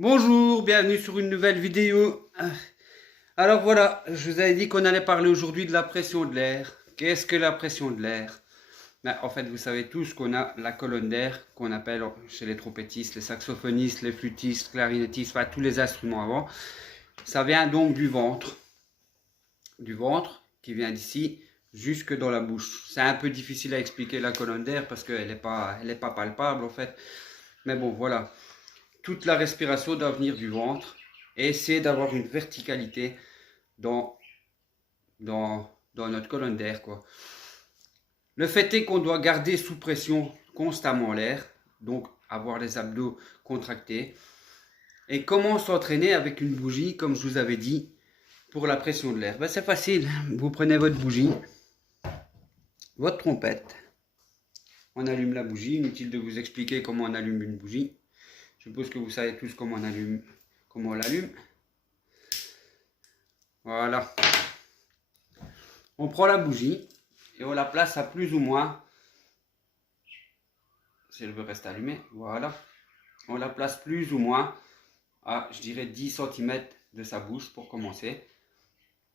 Bonjour, bienvenue sur une nouvelle vidéo. Alors voilà, je vous avais dit qu'on allait parler aujourd'hui de la pression de l'air. Qu'est-ce que la pression de l'air? En fait, vous savez tous qu'on a la colonne d'air, qu'on appelle chez les trompettistes, les saxophonistes, les flûtistes, clarinettistes, enfin tous les instruments avant. Ça vient donc du ventre qui vient d'ici jusque dans la bouche. C'est un peu difficile à expliquer la colonne d'air parce qu'elle n'est pas palpable en fait. Mais bon, voilà. Toute la respiration doit venir du ventre et essayer d'avoir une verticalité dans, dans notre colonne d'air, quoi. Le fait est qu'on doit garder sous pression constamment l'air, donc avoir les abdos contractés. Et comment s'entraîner avec une bougie, comme je vous avais dit, pour la pression de l'air? C'est facile, vous prenez votre bougie, votre trompette, on allume la bougie, inutile de vous expliquer comment on allume une bougie. Je suppose que vous savez tous comment on l'allume. Voilà. On prend la bougie et on la place à plus ou moins, si elle veut rester allumée, voilà. On la place plus ou moins à, je dirais, 10 cm de sa bouche pour commencer.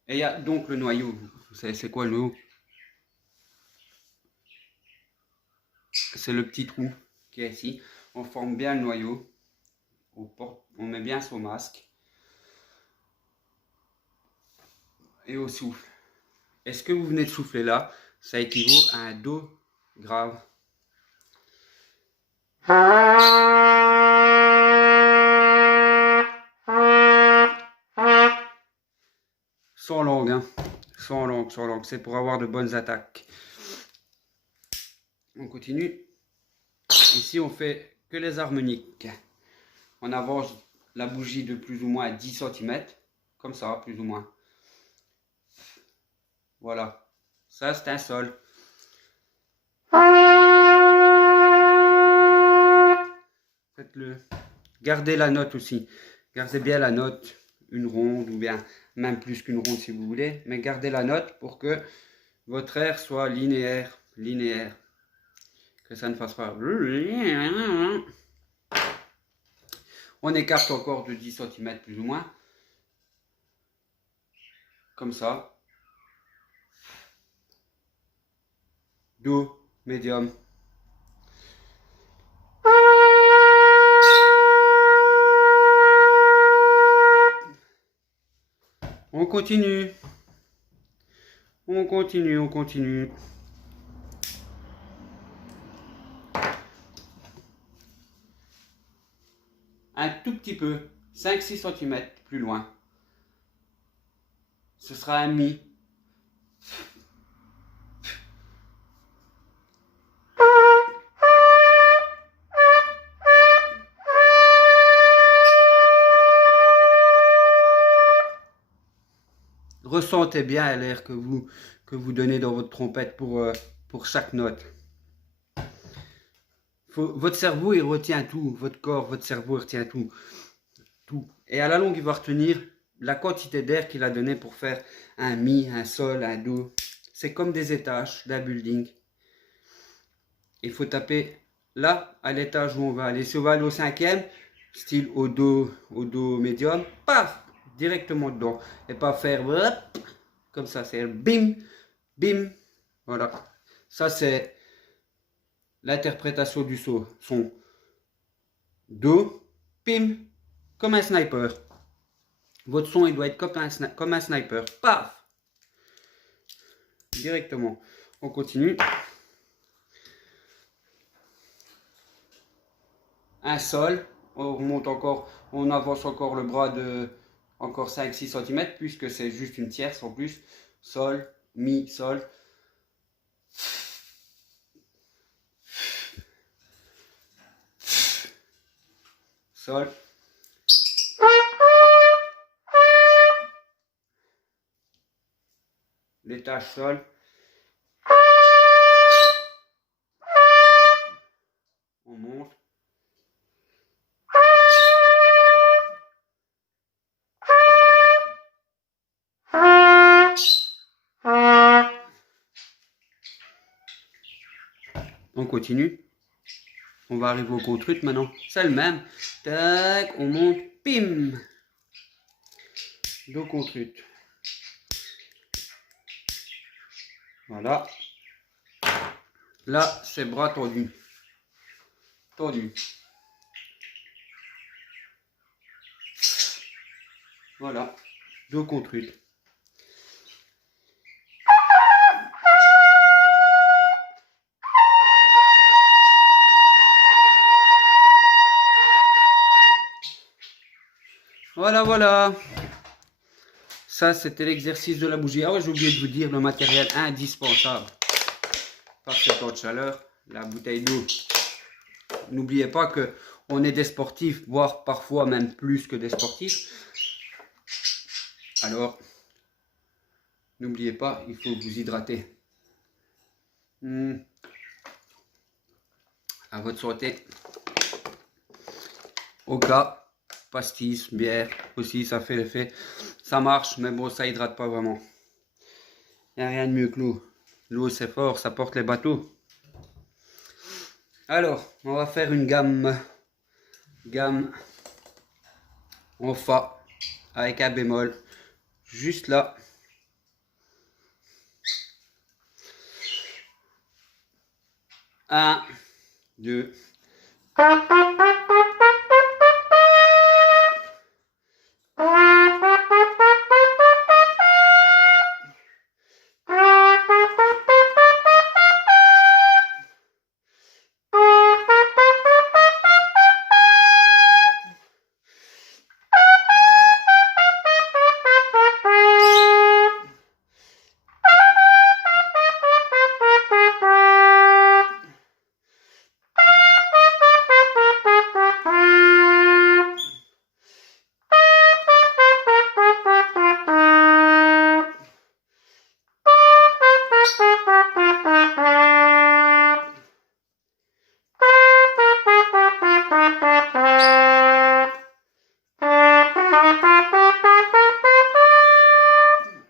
Et il y a donc le noyau. Vous savez c'est quoi le noyau? C'est le petit trou qui est ici. On forme bien le noyau. On met bien son masque. Et au souffle. Et ce que vous venez de souffler là, ça équivaut à un Do grave. Sans langue, hein. Sans langue, sans langue. C'est pour avoir de bonnes attaques. On continue. Ici, on fait que les harmoniques. On avance la bougie de plus ou moins à 10 cm. Comme ça, plus ou moins. Voilà. Ça, c'est un sol. Faites-le. Gardez la note aussi. Gardez bien la note. Une ronde ou bien même plus qu'une ronde si vous voulez. Mais gardez la note pour que votre air soit linéaire. Linéaire. Que ça ne fasse pas. On écarte encore de 10 cm plus ou moins. Comme ça. Do, médium. On continue. On continue, on continue. Un tout petit peu, 5-6 cm plus loin. Ce sera un Mi. Ressentez bien l'air que vous donnez dans votre trompette pour chaque note. Votre cerveau, il retient tout. Votre corps, votre cerveau, il retient tout. Et à la longue, il va retenir la quantité d'air qu'il a donné pour faire un Mi, un Sol, un Do. C'est comme des étages d'un building. Il faut taper là, à l'étage où on va aller. Si on va aller au 5e, style au do médium, paf, directement dedans. Et pas faire comme ça, c'est bim, bim. Voilà. Ça, c'est l'interprétation du son. Do, pim, comme un sniper. Votre son, il doit être comme un sniper. Paf! Directement. On continue. Un sol. On remonte encore. On avance encore le bras de encore 5-6 cm puisque c'est juste une tierce en plus. Sol, mi, sol. Sol. L'étage sol. On monte. On continue. On va arriver au contre-truc maintenant. C'est le même. Tac, on monte. Pim. Dos contre-truc. Voilà. Là, c'est bras tendus. Tendu. Voilà. Dos contre-truc. Voilà, voilà. Ça, c'était l'exercice de la bougie. Ah ouais, j'ai oublié de vous dire le matériel indispensable. Par ce temps de chaleur, la bouteille d'eau. N'oubliez pas que on est des sportifs, voire parfois même plus que des sportifs. Alors, n'oubliez pas, il faut vous hydrater. À votre santé. Au cas, pastis, bière aussi, ça fait l'effet. Ça marche, mais bon, ça hydrate pas vraiment. Il n'y a rien de mieux que l'eau. L'eau, c'est fort, ça porte les bateaux. Alors, on va faire une gamme en fa avec un bémol. Juste là. Un, deux.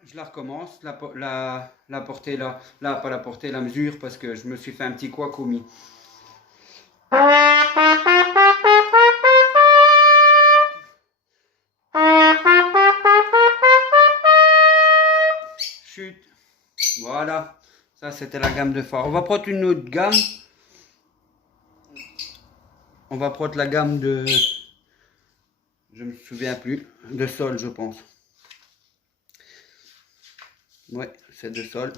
Je la recommence, la portée là, pas la portée, la mesure, parce que je me suis fait un petit couac au mi. Chute. Voilà, ça c'était la gamme de fa. On va prendre une autre gamme. On va prendre la gamme de... Je me souviens plus. De sol, je pense. Ouais, c'est de sol.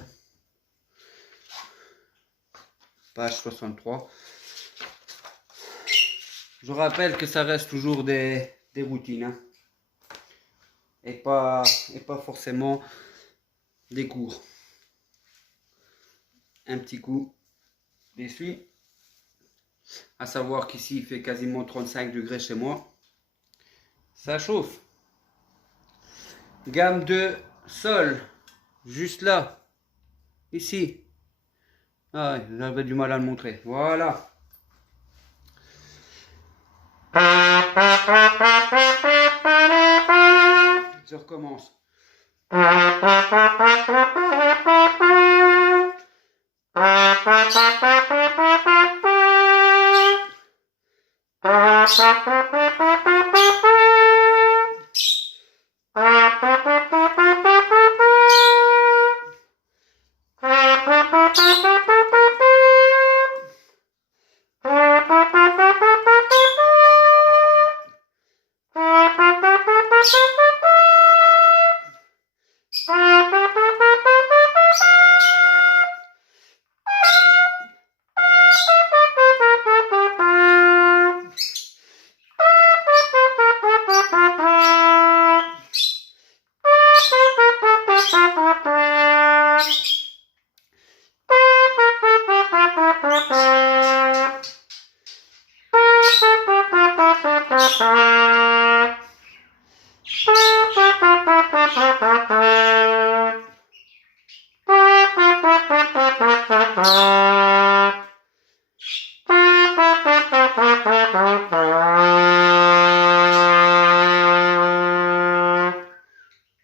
Page 63. Je rappelle que ça reste toujours des routines. Hein, et pas forcément des cours. Un petit coup d'essuie. À savoir qu'ici il fait quasiment 35 degrés chez moi. Ça chauffe. Gamme de sol. Juste là. Ici. Ah, j'avais du mal à le montrer. Voilà. Je recommence.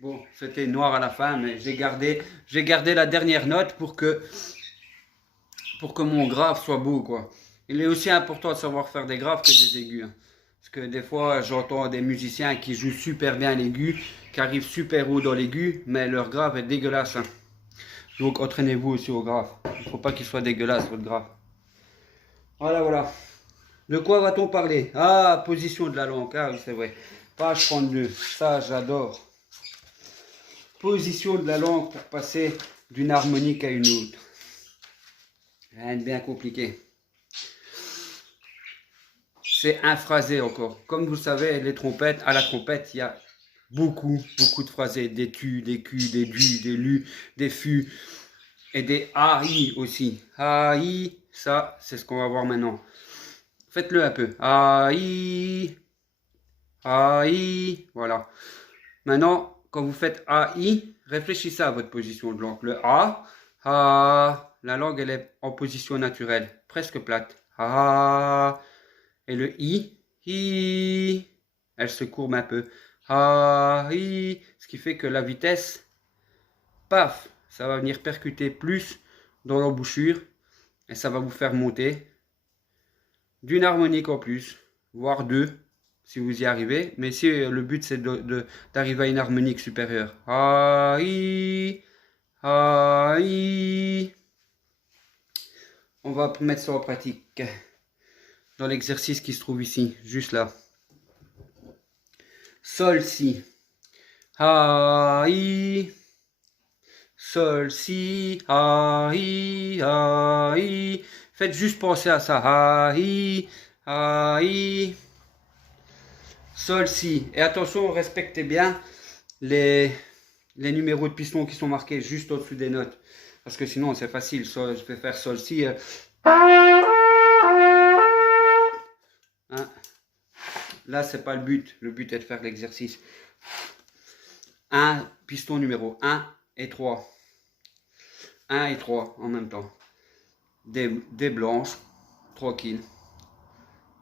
Bon, c'était noir à la fin, mais j'ai gardé la dernière note pour que mon graphe soit beau, quoi. Il est aussi important de savoir faire des graves que des aigus. Hein. Parce que des fois, j'entends des musiciens qui jouent super bien l'aigu, qui arrivent super haut dans l'aigu, mais leur grave est dégueulasse. Hein. Donc entraînez-vous aussi au grave. Il ne faut pas qu'il soit dégueulasse votre grave. Voilà, voilà. De quoi va-t-on parler? Ah, position de la langue. Ah oui, c'est vrai. Page 32. Ça, j'adore. Position de la langue pour passer d'une harmonique à une autre. Rien de bien compliqué. C'est un phrasé encore. Comme vous savez, les trompettes, à la trompette, il y a beaucoup de phrasés. Des tu, des cu, des du, des lu, des fu et des ai aussi. Ai, ça, c'est ce qu'on va voir maintenant. Faites-le un peu. Ai, ai, voilà. Maintenant, quand vous faites ai, réfléchissez à votre position de langue. Le a, la langue, elle est en position naturelle, presque plate. A, et le i, elle se courbe un peu. I, ce qui fait que la vitesse, paf, ça va venir percuter plus dans l'embouchure et ça va vous faire monter d'une harmonique en plus, voire deux, si vous y arrivez. Mais si le but c'est d'arriver à une harmonique supérieure. I, I. On va mettre ça en pratique dans l'exercice qui se trouve ici, juste là. Sol, si. I. Sol, si. I. Faites juste penser à ça. I. Sol, si. Et attention, respectez bien les numéros de piston qui sont marqués juste au-dessus des notes. Parce que sinon, c'est facile. Sol, je vais faire sol, si. Hein? Là, c'est pas le but. Le but est de faire l'exercice. Un piston numéro 1 et 3. 1 et 3 en même temps. Des blanches. Tranquille.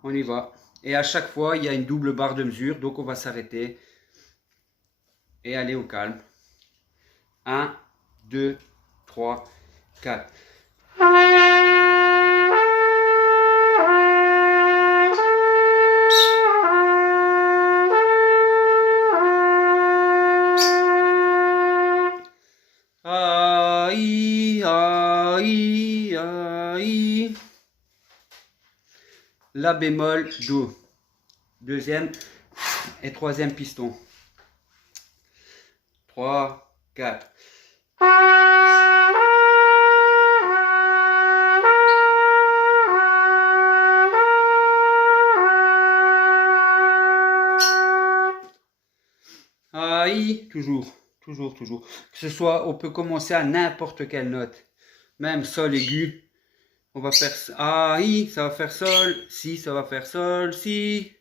On y va. Et à chaque fois, il y a une double barre de mesure. Donc, on va s'arrêter. Et aller au calme. 1, 2, 3, 4. La bémol, do. Deuxième et troisième piston. 3, 4. Aïe, toujours. Que ce soit, on peut commencer à n'importe quelle note. Même sol aigu. On va faire aïe, ça va faire sol. Si, ça va faire sol. Si.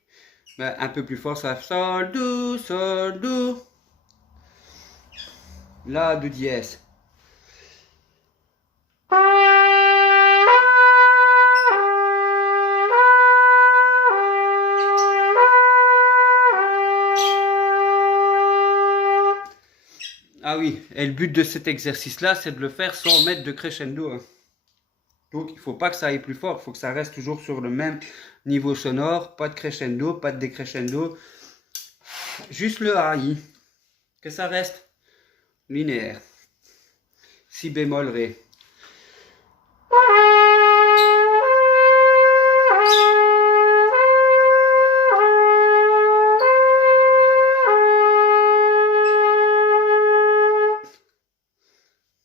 Ben, un peu plus fort, ça va faire sol, do, sol, do. La, do dièse. Ah oui, et le but de cet exercice-là, c'est de le faire sans mettre de crescendo. Hein. Donc, il ne faut pas que ça aille plus fort, il faut que ça reste toujours sur le même niveau sonore, pas de crescendo, pas de décrescendo. Juste le AI, que ça reste linéaire. Si bémol, ré.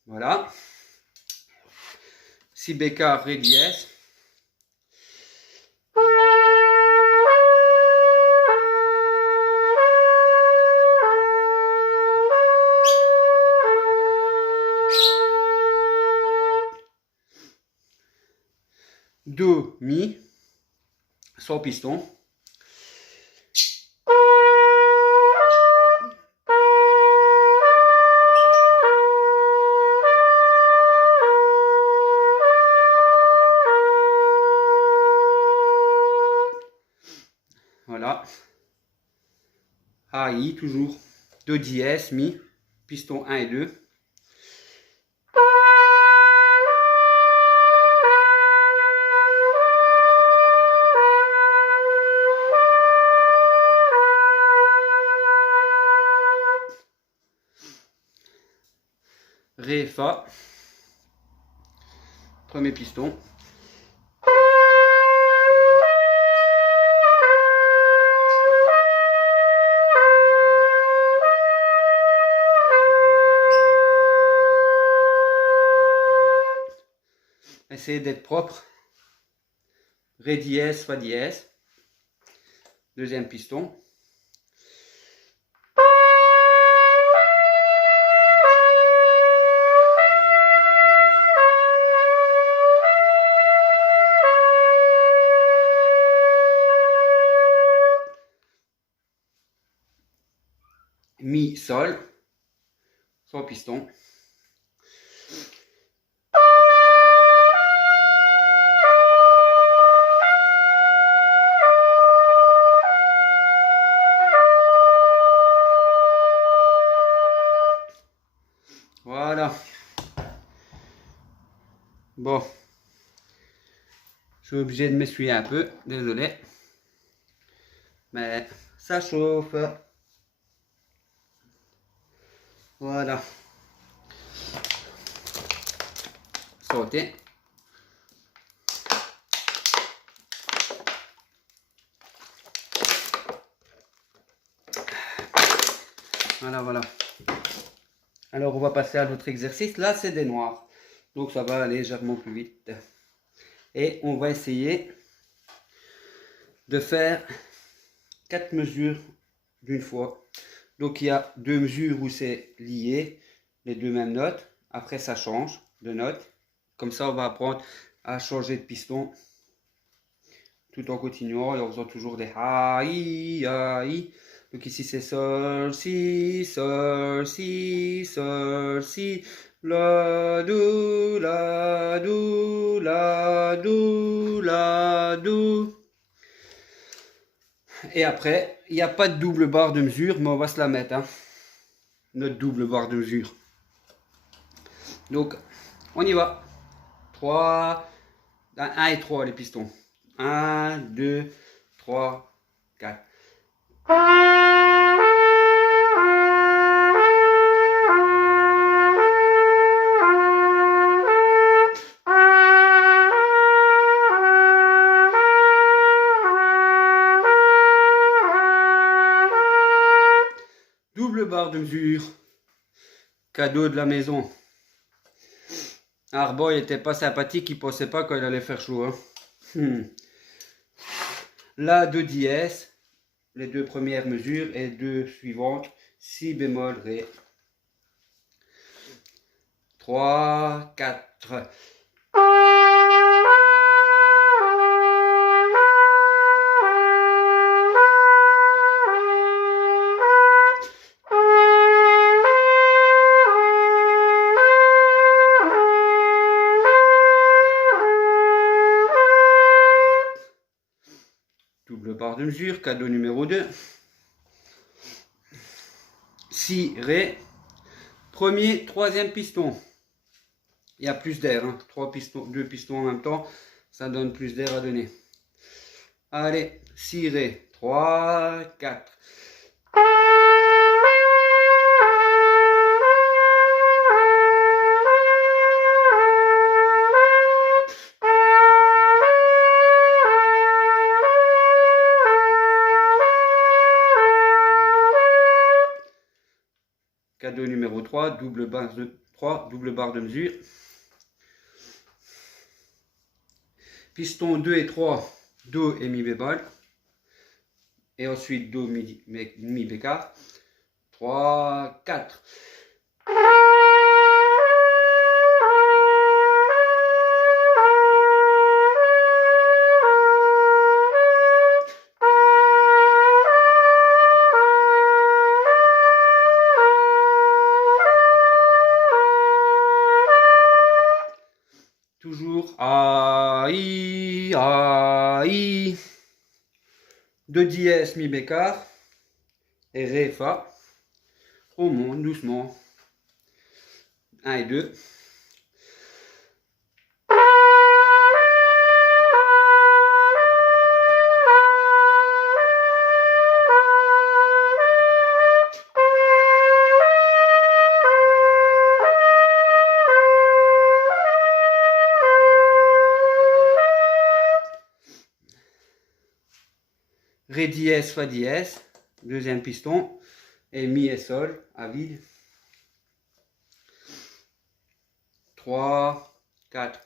Voilà. Si bécard, ré dièse. Do, mi, sans piston. Voilà. AI, toujours. Do dièse, mi, piston 1 et 2. Ré, Fa. Premier piston. Essayez d'être propre. Ré dièse, Fa dièse. Deuxième piston. Mi, Sol. Sans piston. Voilà. Bon. Je suis obligé de m'essuyer un peu. Désolé. Mais ça chauffe. Voilà. Sauter. Voilà, voilà. Alors, on va passer à l'autre exercice. Là, c'est des noirs. Donc, ça va légèrement plus vite. Et on va essayer de faire 4 mesures d'une fois. Donc, il y a 2 mesures où c'est lié, les deux mêmes notes. Après, ça change de note. Comme ça, on va apprendre à changer de piston tout en continuant et en faisant toujours des aïe, aïe. Donc ici c'est sol, si, sol, si, sol, si, la, do, la, do, la, do, la, do. Et après, il n'y a pas de double barre de mesure, mais on va se la mettre, hein. Notre double barre de mesure. Donc, on y va. 3, 1 et 3 les pistons. 1, 2, 3, 4. Double barre de mesure. Cadeau de la maison. Arbo, il n'était pas sympathique, il ne pensait pas qu'il allait faire chaud, hein. La, do dièse, les deux premières mesures et deux suivantes, si bémol, ré. 3, 4. Double barre de mesure, cadeau numéro 2. Si, ré. Premier, troisième piston. Il y a plus d'air, hein. 3 pistons, 2 pistons en même temps, ça donne plus d'air à donner. Allez, si, ré. 3, 4. Cadeau numéro 3, double barre de 3, double barre de mesure. Piston 2 et 3, do et mi bémol. Et ensuite do, mi bécard. 3, 4. Toujours aïe, aïe. Do dièse, mi bécard. Et ré, fa. On monte doucement. 1 et 2. dièse, fa dièse, deuxième piston, et mi et sol à vide. 3, 4.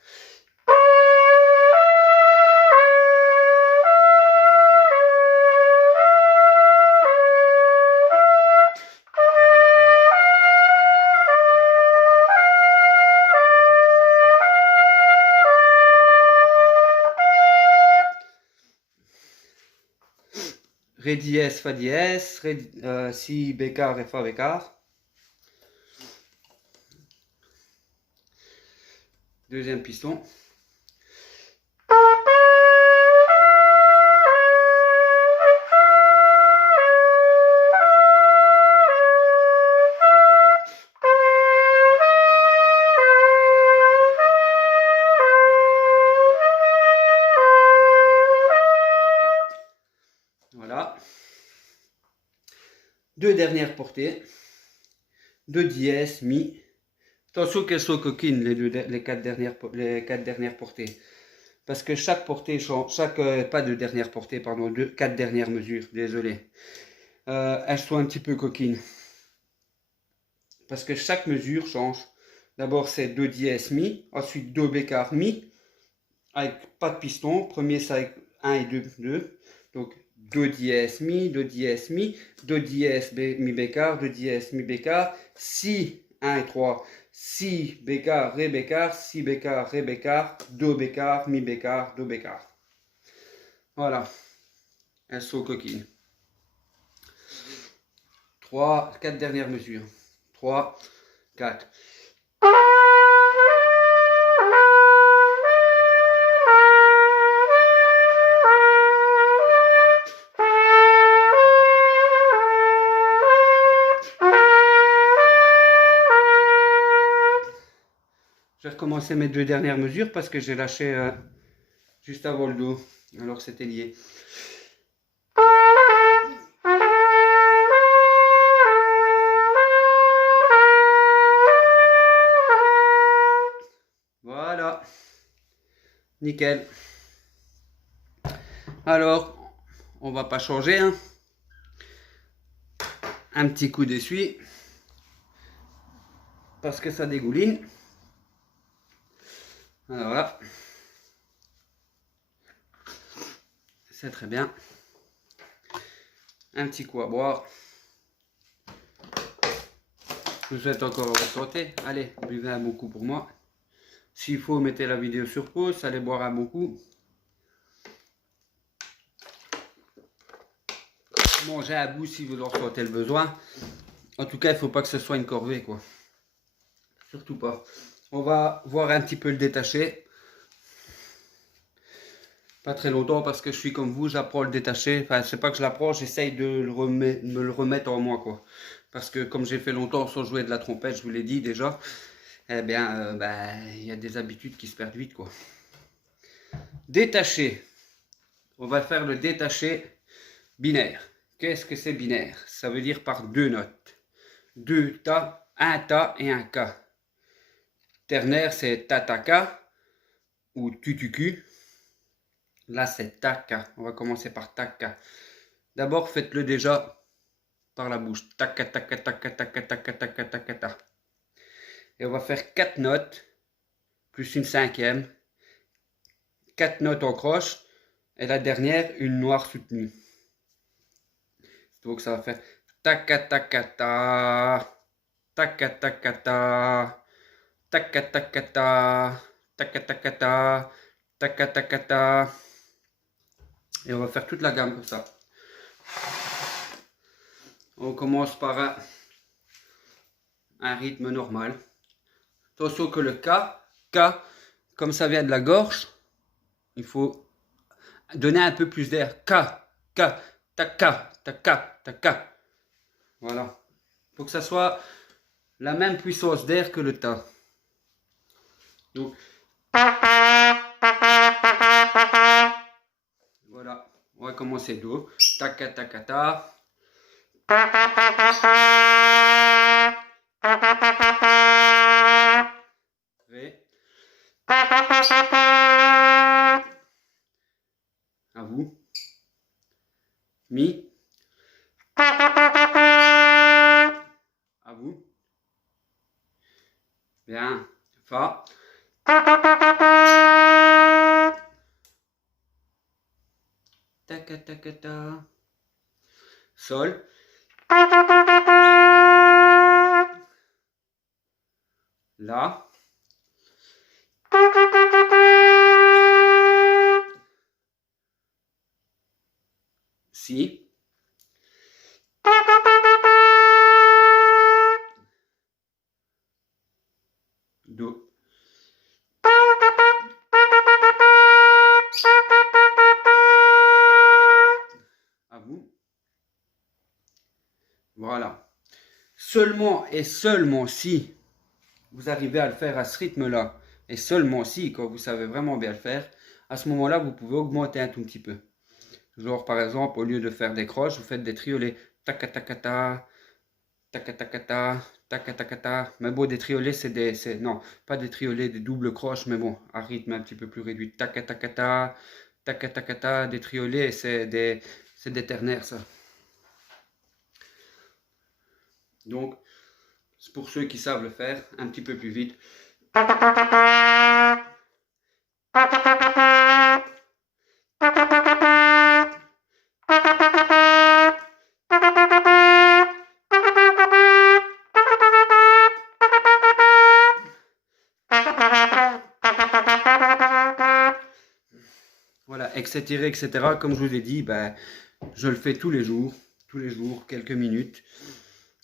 Ré dièse, fa dièse, si bécard et fa bécard. Deuxième piston. Voilà. Deux dernières portées. Deux dièse, mi. Attention qu'elles soient coquines, les quatre dernières portées. Parce que chaque portée change, pas de dernière portée, pardon, quatre dernières mesures, désolé. Elles sont un petit peu coquines. Parce que chaque mesure change. D'abord c'est 2 dièse mi, ensuite 2 bécard mi, avec pas de piston. Premier c'est avec 1 et 2, 2. Donc 2 dièse mi, 2 dièse mi, 2 dièse mi bécard, 2 dièse mi bécard, si 1 et 3, si bécard, ré bécard, si bécard, ré bécard, do bécard, mi bécard, do bécard. Voilà, elles sont coquines. 4 dernières mesures. 3, 4. Je vais recommencer mes deux dernières mesures parce que j'ai lâché juste avant le dos. Alors c'était lié. Voilà. Nickel. Alors, on va pas changer. Hein. Un petit coup d'essuie. Parce que ça dégouline. Alors voilà. C'est très bien. Un petit coup à boire. Je vous souhaite encore bonne santé. Allez, buvez un bon coup pour moi. S'il faut, mettez la vidéo sur pause. Allez boire un bon coup. Mangez à bout si vous en ressentez le besoin. En tout cas, il ne faut pas que ce soit une corvée, quoi. Surtout pas. On va voir un petit peu le détacher. Pas très longtemps parce que je suis comme vous, j'apprends le détacher. Enfin, c'est pas que je l'apprends, j'essaye de me le remettre en moi, quoi. Parce que comme j'ai fait longtemps sans jouer de la trompette, je vous l'ai dit déjà, eh bien, il y a des habitudes qui se perdent vite, quoi. Détacher. On va faire le détaché binaire. Qu'est-ce que c'est binaire? Ça veut dire par deux notes. Deux ta, un ta et un ka. Ternaire, c'est tataka ou tutuku. Là, c'est taka. On va commencer par taka. D'abord, faites-le déjà par la bouche. Taka, taka, taka, taka, taka, taka, taka, taka. Et on va faire 4 notes, plus une cinquième. 4 notes en croche. Et la dernière, une noire soutenue. Donc, ça va faire taka, taka, ta. Taka, taka, ta. Taka, taka, ta. Taka, taka, ta. Taka, taka, ta. Et on va faire toute la gamme comme ça. On commence par un rythme normal. Attention que le K, comme ça vient de la gorge, il faut donner un peu plus d'air. K, ta, K, ta, K, ta, K. Voilà. Il faut que ça soit la même puissance d'air que le ta. Donc, voilà. On va commencer do. Taka, taka, ta. Ré. À vous. Mi. Bien. Fa. Taca, taca, ta. Sol. La. Si. Do. À vous. Voilà. Seulement et seulement si vous arrivez à le faire à ce rythme-là, et seulement si, quand vous savez vraiment bien le faire, à ce moment-là, vous pouvez augmenter un tout petit peu. Genre, par exemple, au lieu de faire des croches, vous faites des triolets. Taca, taca, ta, taca, taca, ta, taca, taca, ta. Mais bon, des triolets, non, pas des triolets, des doubles croches, mais bon, à rythme un petit peu plus réduit. Taca, taca, ta, taca, taca, ta. Des triolets, c'est des ternaires, ça. Donc, c'est pour ceux qui savent le faire un petit peu plus vite. Voilà, etc., etc. Comme je vous ai dit, ben, je le fais tous les jours, quelques minutes.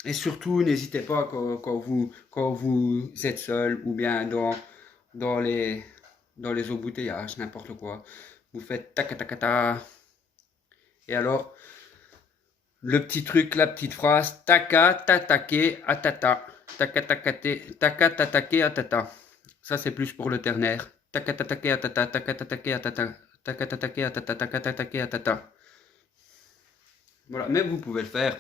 Et surtout, n'hésitez pas quand vous êtes seul ou bien dans les embouteillages, n'importe quoi. Vous faites tac tac tac. Et alors, le petit truc, la petite phrase, taka tatake atata. Taka tatake atata. Ça, c'est plus pour le ternaire. Taka tatake atata, taka tatake atata. Taka tatake atata, taka tatake atata. Voilà, mais vous pouvez le faire.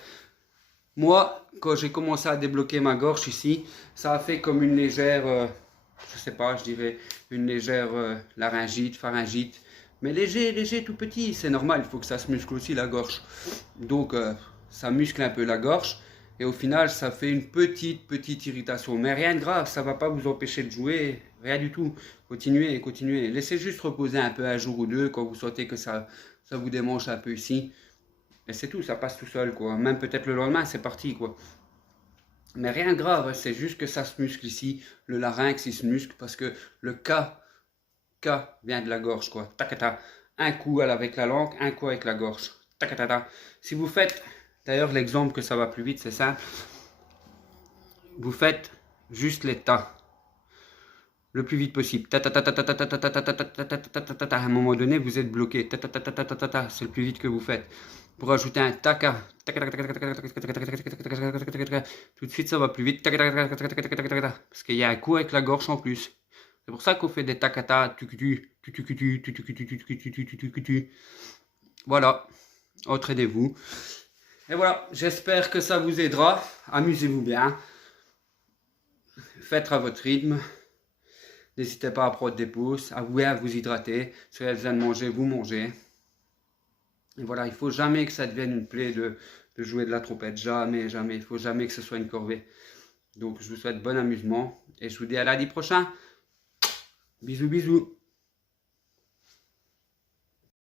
Moi, quand j'ai commencé à débloquer ma gorge ici, ça a fait comme une légère, je sais pas, je dirais une légère laryngite, pharyngite. Mais léger, léger, tout petit, c'est normal, il faut que ça se muscle aussi la gorge. Donc, ça muscle un peu la gorge. Et au final, ça fait une petite irritation. Mais rien de grave, ça ne va pas vous empêcher de jouer, rien du tout. Continuez, continuez. Laissez juste reposer un peu un jour ou deux quand vous sentez que ça vous démange un peu ici. Et c'est tout, ça passe tout seul, quoi. Même peut-être le lendemain, c'est parti, quoi. Mais rien de grave, c'est juste que ça se muscle ici. Le larynx, il se muscle parce que le K vient de la gorge, quoi. Takata. Un coup avec la langue, un coup avec la gorge. Takata. Si vous faites, d'ailleurs, l'exemple que ça va plus vite, c'est simple. Vous faites juste les ta le plus vite possible. À un moment donné, vous êtes bloqué. C'est le plus vite que vous faites. Pour ajouter un taka, tout de suite ça va plus vite. Parce qu'il y a un coup avec la gorge en plus. C'est pour ça qu'on fait des takata. Voilà. Entraînez-vous. Et voilà. J'espère que ça vous aidera. Amusez-vous bien. Faites à votre rythme. N'hésitez pas à prendre des pauses, à vous hydrater. Si vous avez besoin de manger, vous mangez. Et voilà, il ne faut jamais que ça devienne une plaie de jouer de la trompette. Jamais, jamais. Il ne faut jamais que ce soit une corvée. Donc, je vous souhaite bon amusement. Et je vous dis à lundi prochain. Bisous, bisous.